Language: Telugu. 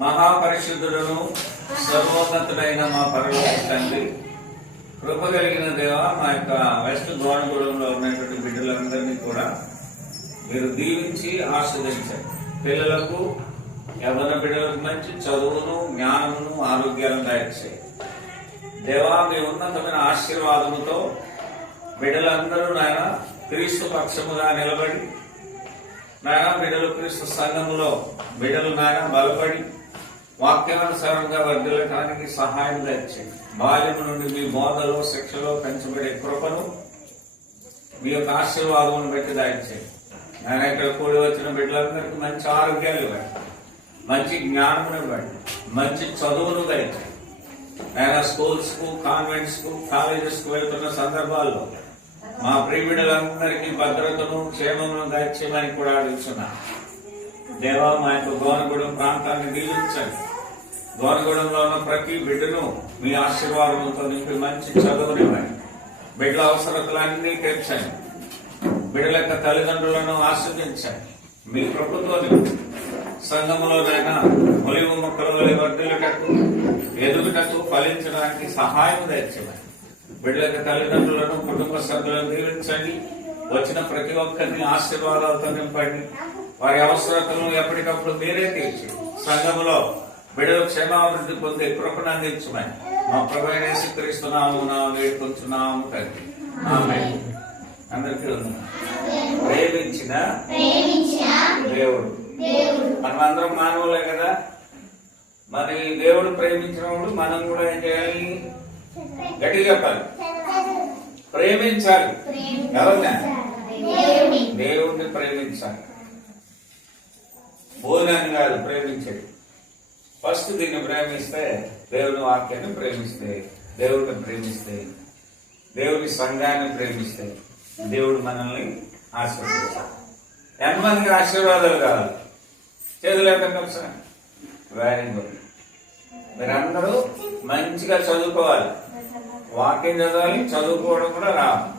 మహాపరిశుద్ధుడును సర్వోన్నతుడైన మా పరలోక తండ్రి, కృప కలిగిన దేవ, మా యొక్క వెస్ట్ గోనగూడెంలో ఉన్నటువంటి బిడ్డలందరినీ కూడా మీరు దీవించి ఆస్వాదించండి. పిల్లలకు, యవ్వన బిడ్డలకు మంచి చదువును, జ్ఞానమును, ఆరోగ్యాలను దయచేయండి. దేవా, మీ ఉన్నతమైన ఆశీర్వాదముతో బిడ్డలందరూ నాయన క్రీస్తు పక్షముగా నిలబడి, నాయన బిడ్డలు క్రీస్తు సంఘములో బిడ్డలు నాయన బలపడి వాక్యానుసారంగా వర్ధిల్లటానికి సహాయం దయచేయండి. బాల్యము నుండి మీ బోధలో, శిక్షలో పెంచబడే కృపను మీ యొక్క ఆశీర్వాదమును బట్టి దయచేయండి. ఆయన ఇక్కడ కూడి వచ్చిన బిడ్డలందరికీ మంచి ఆరోగ్యాలు ఇవ్వండి, మంచి జ్ఞానమును ఇవ్వండి, మంచి చదువును దయచేయండి. ఆయన స్కూల్స్ కు, కాన్వెంట్స్ కు, కాలేజెస్ కు వెళ్తున్న సందర్భాల్లో మా ప్రియబిడ్డలందరికీ భద్రతను, క్షేమమును దయచేయమని కూడా అడుగుతున్నా. దేవా, మా యొక్క గోనగూడెం ప్రాంతాన్ని దీవించండి. గోనగూడెంలో ఉన్న ప్రతి బిడ్డను మీ ఆశీర్వాదంతో నింపి మంచి చదువునివ్వండి. బిడ్డల అవసరతలన్నీ తీర్చండి. బిడ్డల యొక్క తల్లిదండ్రులను ఆస్వాదించండి. మీ కృపతో సంఘములోనైనా ఒలివ మొక్కల వలె వర్ధిల్లుటకు, ఎదుగుటకు, ఫలించడానికి సహాయం తెచ్చమని బిడ్డల యొక్క తల్లిదండ్రులను, కుటుంబ సభ్యులను దీవించండి. వచ్చిన ప్రతి ఒక్కరిని ఆశీర్వాదాలతో నింపండి. వారి అవసరతలను ఎప్పటికప్పుడు మీరే తీర్చి సంఘములో బిడ్డలు క్షేమాభివృద్ధి పొందే కృపను అందించమని మా ప్రభువైన యేసుక్రీస్తునామమున వేడుకొంచున్నాము తండ్రి. ఆమేన్. అందరికీ ప్రేమించిన దేవుడు. మనమందరం మానవులే కదా, మరి దేవుడు ప్రేమించినప్పుడు మనం కూడా ఏం చేయాలి? గట్టిగా చెప్పాలి, ప్రేమించాలి. ఎవరినా? దేవుడిని ప్రేమించాలి. భోజనాన్ని కాదు ప్రేమించేది. ఫస్ట్ దీన్ని ప్రేమిస్తే, దేవుని వాక్యాన్ని ప్రేమిస్తే, దేవుడిని ప్రేమిస్తే, దేవుని సంఘాన్ని ప్రేమిస్తే దేవుడు మనల్ని ఆశీర్వదిస్తాడు. ఎంతమందికి ఆశీర్వాదాలు కావాలి? చేతులేకండి ఒకసారి. Very good. మీరందరూ మంచిగా చదువుకోవాలి, వాక్యం చదవాలి, చదువుకోవడం కూడా రావాలి.